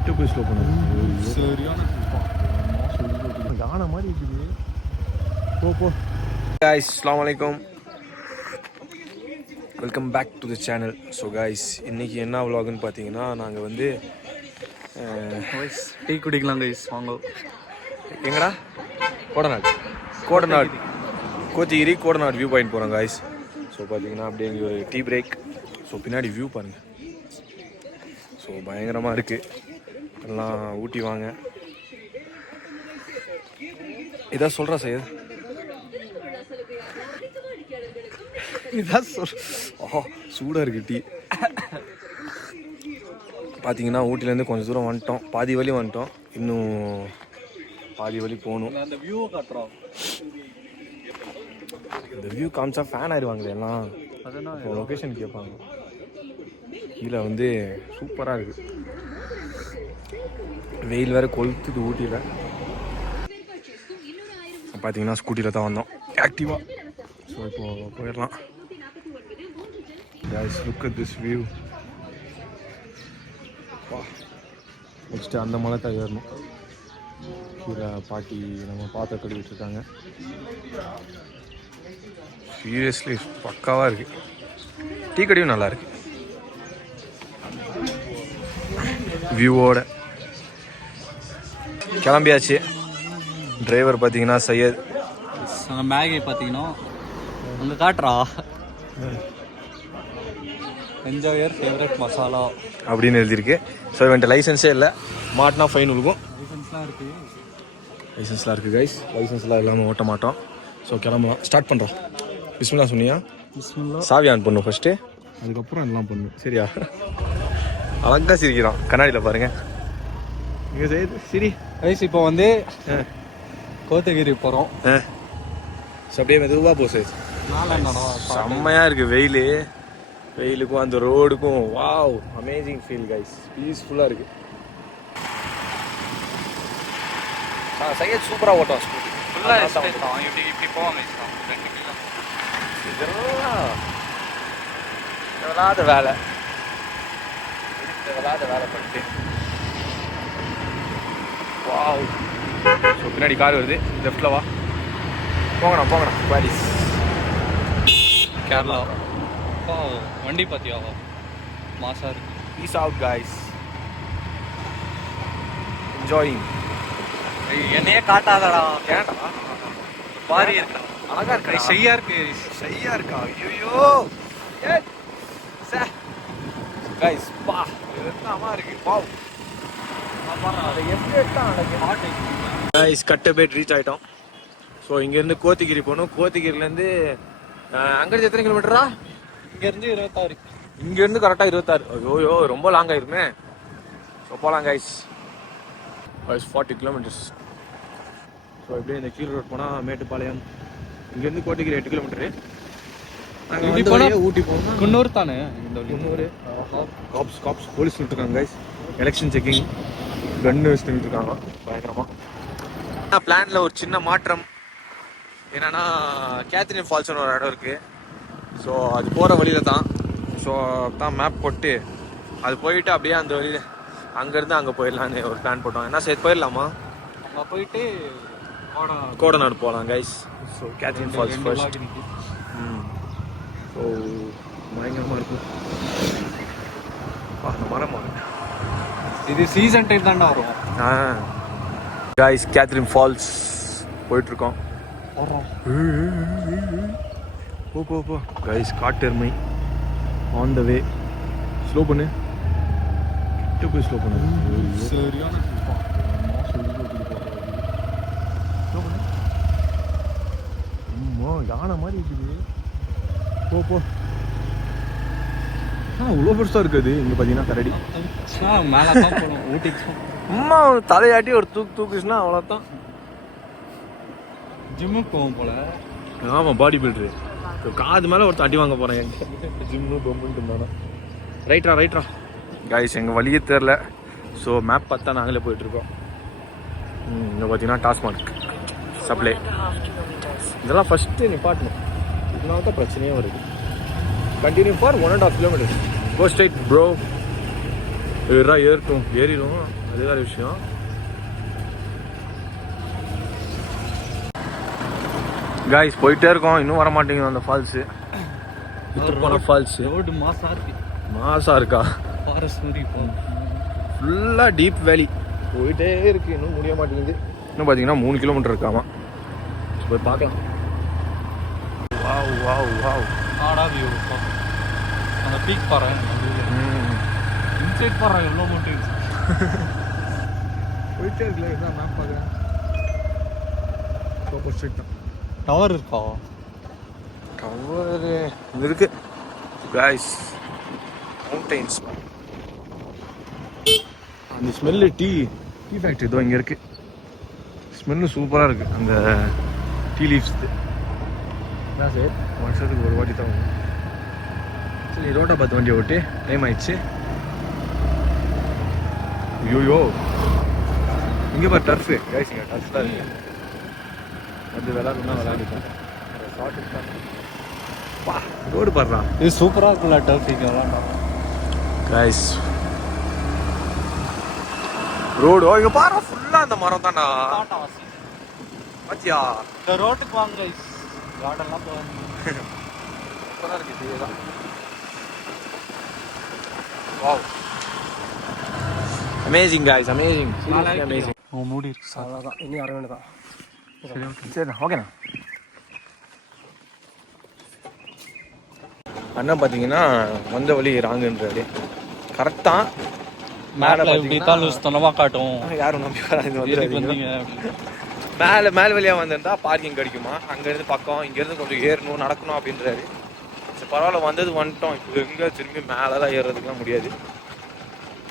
கிட்ட போய் ஸ்லோ பண்ணு. சரியான யானை மாதிரி இருக்குது. போ. guys, assalamu alaikum, welcome back to the channel. So guys, இன்னைக்கு என்ன vlogனு பார்த்தீங்கன்னா நாங்கள் வந்து டீ குடிக்கலாம் கைஸ், வாங்க. எங்கடா? கோடநாடு கோத்தகிரி கோடநாடு வியூ பாயிண்ட் போகிறோம் guys. ஸோ பார்த்தீங்கன்னா அப்படியே இங்கே ஒரு டீ பிரேக். ஸோ பின்னாடி வியூ பாருங்கள். ஸோ பயங்கரமாக இருக்குது. எல்லாம் ஊட்டி வாங்க. இதான் சொல்கிறா சையத், இதான் ஓஹோ சூடாக இருக்குது டீ. பார்த்தீங்கன்னா ஊட்டிலேருந்து கொஞ்சம் தூரம் வந்துட்டோம், பாதி வழி வந்துட்டோம், இன்னும் பாதி வழி போகணும். அந்த வியூவை காட்டுறோம். இந்த வியூ காமிச்சா ஃபேன் ஆயிடுவாங்களே எல்லாம், லொக்கேஷன் கேட்பாங்க. கீழே வந்து சூப்பராக இருக்குது, வெயில் வேறு கொளுத்துது ஊட்டியில். பார்த்தீங்கன்னா ஸ்கூட்டியில் தான் வந்தோம், ஆக்டிவாக. ஸோ இப்போது போயிடலாம். guys, look at this view. Next அந்த மலை தான் ஏறணும். கீழே பாட்டி நம்ம பாத்திர கழுவிட்டு இருக்காங்க. சீரியஸ்லி பக்காவாக இருக்குது. டீ கடையும் நல்லா இருக்கு வியூவோட. கிளம்பியாச்சு. டிரைவர் பார்த்தீங்கன்னா சையத். மேகி பார்த்தீங்கன்னா அங்கே காட்டுறா, என்ஜாயர் ஃபேவரட் மசாலா அப்படின்னு எழுதியிருக்கு. ஸோ இவன்ட்டு லைசன்ஸே இல்லை, மாட்டினா ஃபைன் விழுகும். லைசன்ஸ்லாம் இருக்குது கைஸ், லைசன்ஸ்லாம் இல்லாமல் ஓட்ட மாட்டோம். ஸோ கிளம்பலாம், ஸ்டார்ட் பண்ணுறோம். பிஸ்மில்லா சொன்னியா? பிஸ்மில்லா. சாவி ஆன் பண்ணும் ஃபஸ்ட்டு, அதுக்கப்புறம் எல்லாம் பண்ணும். சரியா? அழகாக சிரிக்கிறான் கண்ணாடியில் பாருங்கள். இங்கே சையத் சரி கைஸ், இப்போ வந்து கோத்தகிரி போகிறோம். ஸோ அப்படியே மெதுவாக போ சையத். செம்மையாக இருக்குது வெயில், வெயிலுக்கும் அந்த ரோடுக்கும். வாவ், அமேசிங் ஃபீல் கைஸ், பீஸ்ஃபுல்லாக இருக்குது. சையத் சூப்பராக ஓட்டம் ஸ்கூட்டி. இப்படி போவாங்க. இதெல்லாம் தேவையில்லாத வேலை, தேவையில்லாத வேலை பண்ணிட்டு. வாவ். ஸோ பின்னாடி கார் வருது, லெஃப்டில் வா. போங்கண்ணா பாரிஸ் கேரளா. வண்டி பார்த்தியா, மாசா இருக்கு. Peace out guys, enjoying. என்னையே காட்டாதடா, ஏன்டா பாரி இருக்கா, அழகா இருக்கா, செய்யா இருக்கு, செய்யா இருக்கா. ஐயோ கைஸ் பா, என்னமா இருக்கு. வாவ், அதை எப்படி எடுத்தான். கைஸ் கட்டபேட் ரீச் ஆகிட்டோம். ஸோ இங்கேருந்து கோத்தகிரி போகணும். கோத்தகிரிலேருந்து அங்கேருந்து எத்தனை கிலோமீட்டரா? இங்கேருந்து 26. இங்கேருந்து கரெக்டாக 26. ஐயோ ரொம்ப லாங் ஆயிருமே. ஸோ போகலாம் கைஸ். 40 கிலோமீட்டர்ஸ். ஸோ எப்படியே இந்த கீழ் ரோட் போனால் மேட்டுப்பாளையம், இங்கேருந்து கோத்தகிரி 8 கிலோமீட்டரு. இப்படி போனால் ஊட்டி போகணும். குன்னூர் தானே? குன்னூர். காப்ஸ் போலீஸ் இருக்காங்க கைஸ், எலெக்ஷன் செக்கிங், கன்னு வச்சுட்டு இருக்காங்க பயங்கரமாக. பிளானில் ஒரு சின்ன மாற்றம் என்னன்னா, கேத்ரின் ஃபால்ஸ்னு ஒரு இடம் இருக்குது. ஸோ அது போகிற வழியில் தான். ஸோ தான் மேப் போட்டு அது போயிட்டு அப்படியே அந்த வழியில் அங்கேருந்து அங்கே போயிடலான்னு ஒரு பிளான் போட்டோம். என்ன சரி போயிடலாமா? அங்கே போயிட்டு கோடநாடு போகலாம் guys. So Catherine falls first. So பயங்கரமாக இருக்கும். அந்த மரம் இது சீசன் டைம் தாண்டா வரும். கைஸ் கேத்ரின் ஃபால்ஸ் போயிட்டுருக்கோம். போ கைஸ், காட்டெருமை ஆன் த வே. ஸ்லோ பண்ணு, கிட்ட போய் ஸ்லோ பண்ணு. சரியான யானை மாதிரி இருக்குது. போ. இவ்வளோ பெருசாக இருக்குது. இங்கே பார்த்தீங்கன்னா கரடி மேலே தான் போகணும் ஊட்டிக்கு. அம்மா தலையாட்டி ஒரு தூக்குச்சுன்னா அவ்வளோதான். ஜிம்முக்கு போவோம் போல. ஆமாம், பாடி பில்டரு. காது மேலே ஒரு தட்டி வாங்க போகிறேன். ஜிம்மு பொம்முன்ட்டு இருந்தானா. ரைட்ரா கைஸ், எங்கள் வழியே தெரில. ஸோ மேப் பார்த்தா நாங்களே போயிட்டுருக்கோம். இங்கே பார்த்தீங்கன்னா டாஸ்மாக் சப்ளை. இதெல்லாம் ஃபஸ்ட்டு நிப்பாட்டணும், இதனால தான் பிரச்சனையே வருது. Continue for 1.5 kilometers. Go straight, bro. ஏறட்டும் ஏறிடும், அது வேறு விஷயம். காய்ஸ் போயிட்டே இருக்கோம், இன்னும் வர மாட்டேங்குது அந்த ஃபால்ஸு. ஃபால்ஸு ரோடு மாசா இருக்கா? ஃபாரஸ்ட் மாதிரி ஃபுல்லாக டீப் வேலி போயிட்டே இருக்கு, இன்னும் முடிய மாட்டேங்குது. இன்னும் பார்த்தீங்கன்னா 3 கிலோமீட்டர் இருக்காமா. போய் பார்க்கலாம். வாவ் வாவ் வாவ், ஆடா வியூ. அந்த பீக் பாரு, இன்சைட் பாரு, எவ்வளோ மவுண்டன்ஸ். போயிட்டே இருக்குல்ல, இதான் மேப் பார்க்குறேன். சூப்பர் ஸ்ட்ரீட் தான். டவர் இருக்கா? டவர் இருக்கு காய்ஸ். மவுண்டெயின்ஸ். அந்த ஸ்மெல்லு டீ ஃபேக்ட்ரி இதோ இங்கே இருக்குது. ஸ்மெல்லு சூப்பராக இருக்குது அந்த டீ லீவ்ஸ். என்ன சார், வருஷத்துக்கு ஒரு வாட்டி தான் வரும். சரி ரோட்டை பார்த்து வண்டியை ஓட்டி டைம் ஆயிடுச்சு. ஐயோயோ, இங்கே பாரு டர்ஃபு கைஸ், இங்கே டர்ஃப் தான் இருக்குது. அது விளாட்ணுன்னா விளாண்டுட்டேன். ரோடு பாடுறான், இது சூப்பராக இருக்குல்ல டர்ஃப் இங்கே விளாண்டா கைஸ். ரோடு இங்கே பாரு, ஃபுல்லாக அந்த மரம் தானா பாத்தியா? இந்த ரோட்டுக்கு வாங்க கைஸ், கார்டன்லாம் போவாங்க. சூப்பராக இருக்குது இதுதான். Wow, amazing guys, amazing, amazing. மூடி இருக்கு சார், அவ்வளோதான், இன்னும் வர வேண்டியதான். சரி ஓகே, சரிண்ணா, ஓகேண்ணா. அண்ணன் பார்த்தீங்கன்னா வந்த வழி ராங்குன்றாரு. கரெக்டாக மேலே இப்படி தான் லூஸ் தனமாக காட்டும். யாரும் நம்பி வந்தீங்க மேலே வழியாக வந்திருந்தா பார்க்கிங் கிடைக்குமா, அங்கேருந்து பக்கம், இங்கேருந்து கொஞ்சம் ஏறணும் நடக்கணும் அப்படின்றாரு. சரி பரவாயில்ல, வந்தது வந்துட்டோம். இப்போ எங்கே திரும்பி மேலெலாம் ஏறுறதுக்குலாம் முடியாது,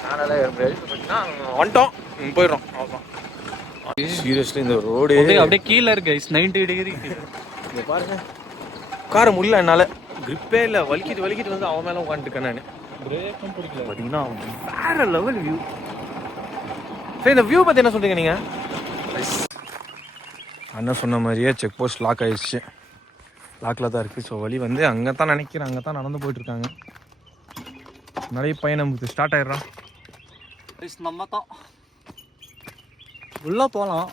மேலெலாம் ஏற முடியாது. பார்த்தீங்கன்னா வந்துட்டோம், போயிடுறோம், அவ்வளோதான். சீரியஸ்லி இந்த ரோடு அப்படியே கீழே இருக்கு கைஸ், 90 டிகிரி. இங்கே பாருங்க, உட்கார முடியல என்னால், கிரிப்பே இல்லை, வலிக்கிட்டு வந்து அவன் மேலே உட்காந்துருக்கேன் நான். பிரேக்கும் பிடிக்கல. பார்த்தீங்கன்னா வேற லெவல் வியூ. சரி இந்த வியூ பற்றி என்ன சொல்றீங்க நீங்கள்? அண்ணன் சொன்ன மாதிரியே செக் போஸ்ட் லாக் ஆயிடுச்சு, லாக்கில் தான் இருக்குது. ஸோ வழி வந்து அங்கே தான் நினைக்கிறேன், அங்கே தான் நடந்து போயிட்டுருக்காங்க. நிறைய பையன் ஸ்டார்ட் ஆயிடுறான். நம்ம தான் உள்ளே போகலாம்.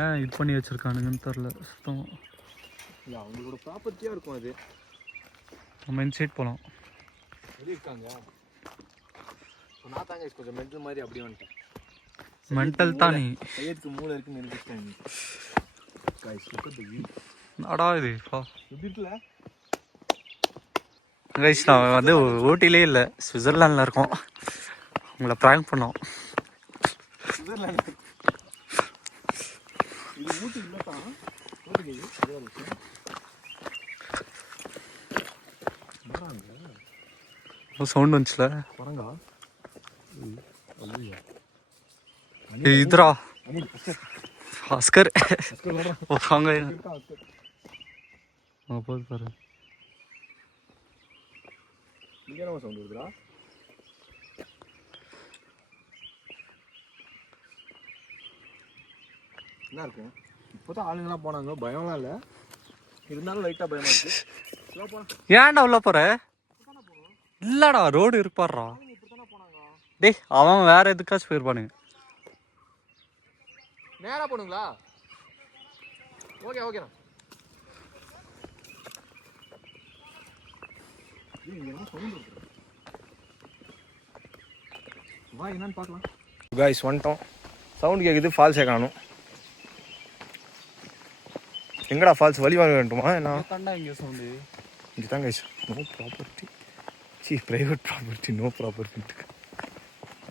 ஏன் இது பண்ணி வச்சுருக்கானுங்கன்னு தெரில சுத்தம். இல்லை அவங்களோட ப்ராப்பர்ட்டியாக இருக்கும் அது. நம்ம இன்சைட் போகலாம். எப்படி இருக்காங்க? நான் தாங்க கொஞ்சம் மென்டல் மாதிரி அப்படி வந்துட்டேன். மென்டல் தான் நீ, கையெழுத்துக்கு மூளை இருக்குன்னு நினைச்சிட்டேன். அடா இது எப்படி இருக்குல்ல கைஸ்? நான் வந்து ஊட்டிலே இல்லை, சுவிட்சர்லாண்டில் இருக்கோம். உங்களை ப்ராங்க் பண்ணோம். சுவிட்சர்லாந்து இது ஊட்டி இல்லைதான், சவுண்ட் வந்துச்சுல குரங்கா? இதுரா அஸ்கர் வாங்க போது பாரு. சவுண்ட் வருதுடா. என்ன இருக்கு? இப்போதான் ஆளுங்கெல்லாம் போனாங்க, பயம்லாம் இல்லை, இருந்தாலும் லைட்டாக பயமா இருக்கு. ஏன்டா உள்ள போற? இல்லடா ரோடு இருப்பாடுறா. டேய் அவன் வேற எதுக்காச்சும் போயிருப்பானுங்க. நேரா போனுங்களா? ஓகே ஓகேண்ணா. வா என்னன்னு பார்க்கலாம். காய்ஸ் வந்துட்டோம், சவுண்ட் கேட்குது, ஃபால்ஸே காணும். எங்கடா ஃபால்ஸ்? வழி வாங்க வேண்டுமா என்ன? இங்கே சவுண்டு இங்கே தான் guys. No property, see private property, no property.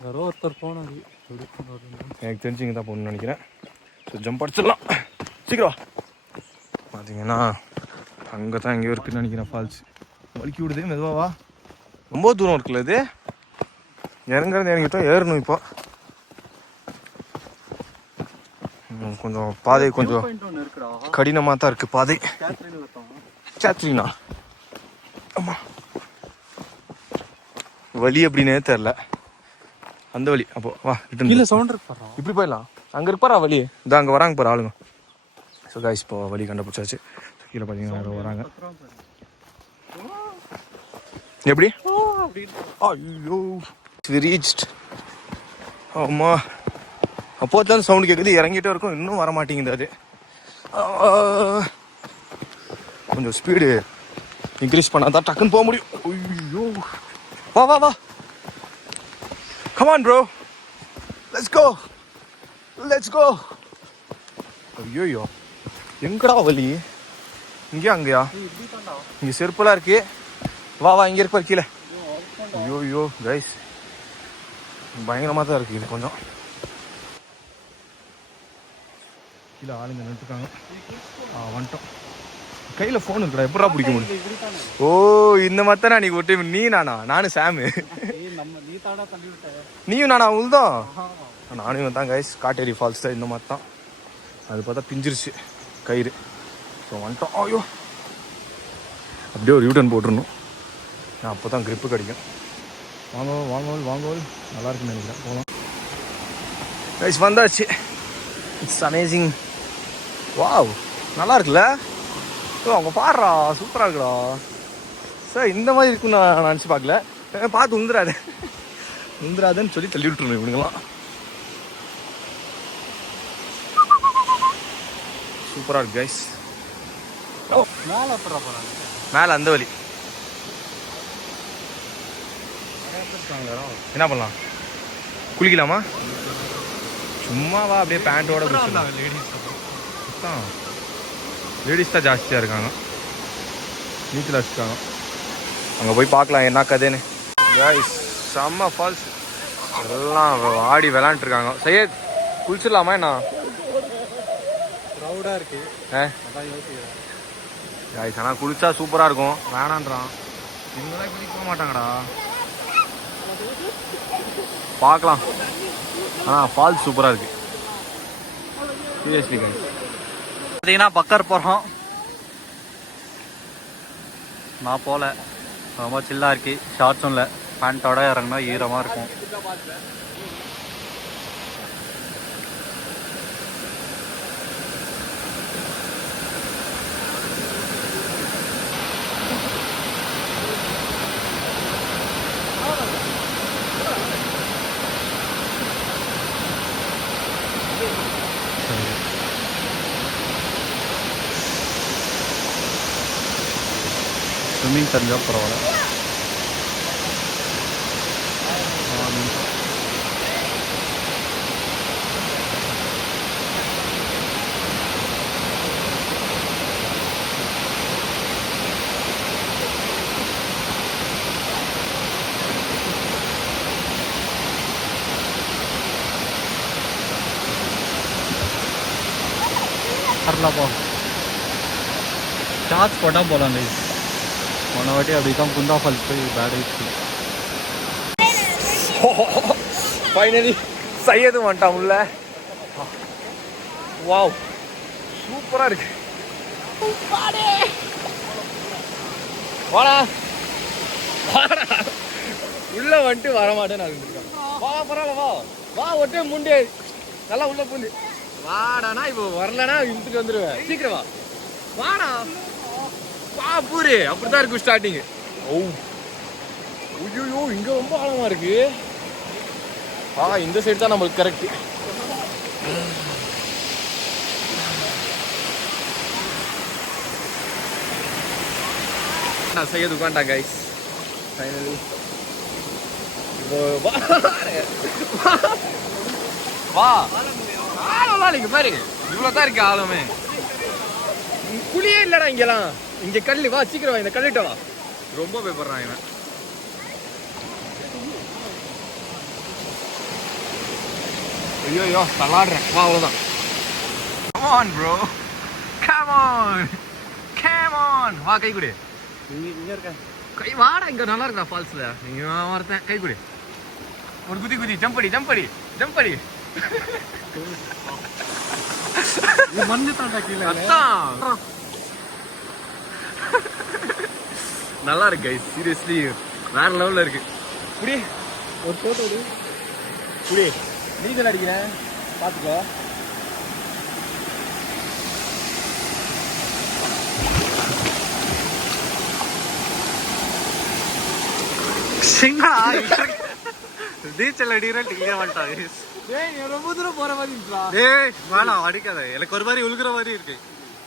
யாரோ ஒருத்தர் போனாரு, எனக்கு தெரிஞ்சு இங்கே தான் போகணுன்னு நினைக்கிறேன். ஸோ ஜம்ப் அடிச்சிடலாம், சீக்கிரம். பார்த்தீங்கன்னா அங்கே தான் எங்கேயோ இருக்குன்னு நினைக்கிறேன் ஃபால்ஸ். வலிக்கி விடுதே, மெதுவாவா, ரொம்ப தூரம் இருக்குல்ல இது. இறங்குறது இறங்கிட்டோம், ஏறணும் இப்போ. கொஞ்சம் பாதை கொஞ்சம் கடினமாக தான் இருக்குது பாதை. கேத்ரினா ஆமாம், வழி எப்படின்னே தெரில, அந்த வழி. அப்போ வா சவுண்ட் இருப்பாரா, இப்படி போயிடலாம். அங்கே இருப்பாரா வழி? இதோ அங்கே வராங்க பாரு ஆளுங்க. ஸோ காய்ஸ் இப்போ வழி கண்டுபிடிச்சாச்சு. கீழே பார்த்தீங்கன்னா யாரோ வராங்க. எப்படி? ஐயோ we reached. ஆமா அப்போதான் சவுண்ட் கேட்குது, இறங்கிட்டே இருக்கும், இன்னும் வர மாட்டேங்குது அது. கொஞ்சம் ஸ்பீடு இன்க்ரீஸ் பண்ணால் தான் டக்குன்னு போக முடியும். ஐயோ வா வா வா, come on bro, let's go let's go. ஐயோ எங்கடா வலி, இங்கேயா அங்கேயா? இங்கே செருப்பெல்லாம் இருக்கு. வா வா, இங்கே இருப்பார் கீழே. ஐயோ கைஸ் பயங்கரமாக தான் இருக்குது இது. கொஞ்சம் கீழே ஆளுங்க நின்றுருக்காங்க. வந்துட்டோம். கையில் ஃபோன் இருக்குடா, எப்படா பிடிக்க முடியும்? ஓ இந்த மாதிரி தான் நீ ஒரு டைம் நீ நானும் சாமு நீயும் நானா உள்தான். நானும் தான் கைஸ் காட்டேரி ஃபால்ஸ் தான் இந்த மாதிரி தான். அது பார்த்தா பிஞ்சிருச்சு கயிறு. ஸோ வந்துட்டோம். ஐயோ அப்படியே ஒரு யூட்டன் போட்டுருணும், நான் அப்போ தான் க்ரிப்பு கிடைக்கும். வாங்கோல் நல்லா இருக்குன்னு நினைக்கிறேன். போகலாம் கைஸ், வந்தாச்சு. It's amazing. வாவ் நல்லா இருக்குல்ல? ஓ அவங்க பாடுறா, சூப்பராக இருக்குடா சார். இந்த மாதிரி இருக்குன்னு நான் நினச்சி பார்க்கல. பார்த்து உந்துராதுன்னு சொல்லி தள்ளி விட்டுருணும் இவனுங்களாம். சூப்பராக இருக்கு கைஸ். ஓ மேலே அந்த வழி என்ன பண்ணலாம்? குளிக்கலாமா? சும்மாவா அப்படியே பேண்ட்டோட லேடிஸ் தான் ஜாஸ்தியாக இருக்காங்க, நீச்சல் அடிச்சுட்டாங்க. அங்கே போய் பார்க்கலாம் என்ன கதைன்னு. கைஸ் செம்ம ஃபால்ஸ், எல்லாம் ஆடி விளாண்டுருக்காங்க. சையத் குளிச்சிடலாமா என்ன? க்ரௌடாக இருக்கு. கைஸ் ஆனால் குளிச்சா சூப்பராக இருக்கும். வேணான்றான், இவங்களாம் குளிக்க மாட்டாங்கடா. பார்க்கலாம். ஆனால் ஃபால்ஸ் சூப்பராக இருக்கு சீரியஸ்லி கைஸ். பார்த்தீங்கன்னா பக்கர் போகிறோம். நான் போகல, ரொம்ப சில்லாக இருக்கு. ஷார்ட்ஸும் இல்லை, பேண்ட்டோட இறங்கினா ஈரமாக இருக்கும். ஸ்விம்மிங் தெரிஞ்சால் பரவாயில்ல. வரலாப்பா, ஷார்ட்ஸ் போட்டால் போகலாம் லைஸ். போன வாட்டி அப்படி தான் குந்தா ஃபால்ஸ் போய் பேட் ஆயிடுச்சு. ஃபைனலி சையது வந்துட்டான் உள்ள. வாவ் சூப்பராக இருக்கு. வாடா உள்ள வந்துட்டு வரமாட்டேன்னு இருக்கான். வா பரவாயில்ல, வா வா ஒட்டே முண்டே நல்லா உள்ள பூந்து வாடானா. இப்போ வரலன்னா இழுத்துட்டு வந்துடுவேன். சீக்கிரம் வா, வாடா வா பூரு. அப்படிதான் இருக்கும் ஸ்டார்டிங். ஓ ஐயோ இங்க ரொம்ப ஆழமா இருக்கு. இந்த சைடு தான் நம்மளுக்கு கரெக்ட். நான் செய்ய உட்காண்டா கைஸ். ஃபைனலி வா ஆழம்லாம் இங்க பாரு, இவ்வளவுதான் இருக்கு ஆழமே. குழியே இல்லடா இங்கெல்லாம். இங்க கல்லு. வா சீக்கிரம் வா, இந்த கல்லுட்ட வா. ரொம்ப பயப்படுறான் இவன். ஐயோ தள்ளாடுறேன். வா அவ்வளோதான். Come on bro, come on, come on. வா கை கொடு. இங்க இருக்க கை. வாடா இங்க நல்லா இருக்கா ஃபால்ஸ்ல. இங்க வரேன். கை கொடு. ஒரு குதி குதி. ஜம்ப் அடி ஜம்ப் அடி ஜம்ப் அடி. மண்ணு தாண்டா கீழே. அதான் நல்லா இருக்கு கைஸ், சீரியஸ்லி வேற லெவல்ல இருக்கு. புடி ஒரு போட்டோ எடு. புடி நீச்சல் அடிக்கிறேன் பாத்துக்கோ. நீச்சல் அடிக்கிறேன் இங்கே வந்துட்டான் guys. டேய் நீ ரொம்ப தூரம் போற மாதிரி இருக்கா? டேய் வேணாம் அடிக்காத, எனக்கு ஒரு மாதிரி உழுகுற மாதிரி இருக்கு,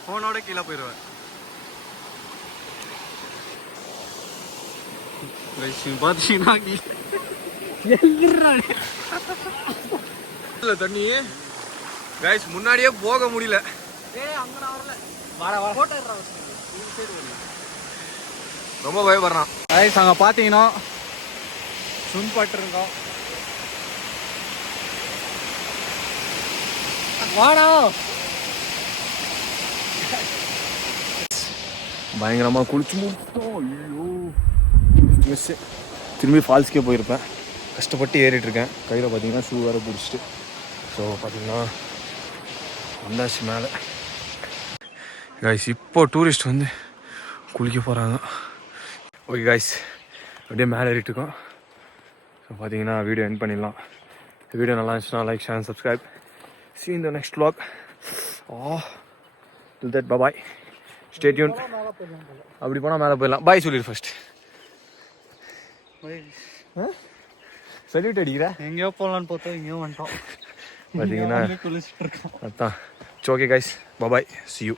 ஃபோனோட கீழே போயிடுவேன். பார்த்தீங்கன்னா இல்ல தண்ணி கைஸ் முன்னாடியே போக முடியல. ரொம்ப பயப்படுறான். கைஸ் அங்கே பார்த்தீங்கன்னா சுன் பட்டிருக்கோம். வாடா பயங்கரமா குளிச்சு முடிச்சோம். ஐயோ மிஸ், திரும்பி ஃபால்ஸ்க்கே போயிருப்பேன். கஷ்டப்பட்டு ஏறிட்டு இருக்கேன். கையில் பார்த்தீங்கன்னா ஷூ வேறு பிடிச்சிட்டு. ஸோ பார்த்தீங்கன்னா வந்தாச்சு மேலே. கைஸ் இப்போ டூரிஸ்ட் வந்து குளிக்க போகிறாங்க. ஓகே கைஸ் அப்படியே மேலே ஏறிட்டுருக்கோம். ஸோ பார்த்தீங்கன்னா வீடியோ எண்ட் பண்ணிடலாம். வீடியோ நல்லா இருந்துச்சுன்னா like, share, subscribe. See you in the next vlog. Till that, bye-bye. Stay tuned. அப்படி போனால் மேலே போயிடலாம். பாய் சொல்லிடு ஃபர்ஸ்ட். சல்யூட் அடிக்கிற. எங்கேயோ போகலான்னு பார்த்தோம், எங்கேயோ வந்துட்டோம். பார்த்தீங்கன்னா குளிச்சுட்டு இருக்கோம். அதான். Okay guys, bye. See you.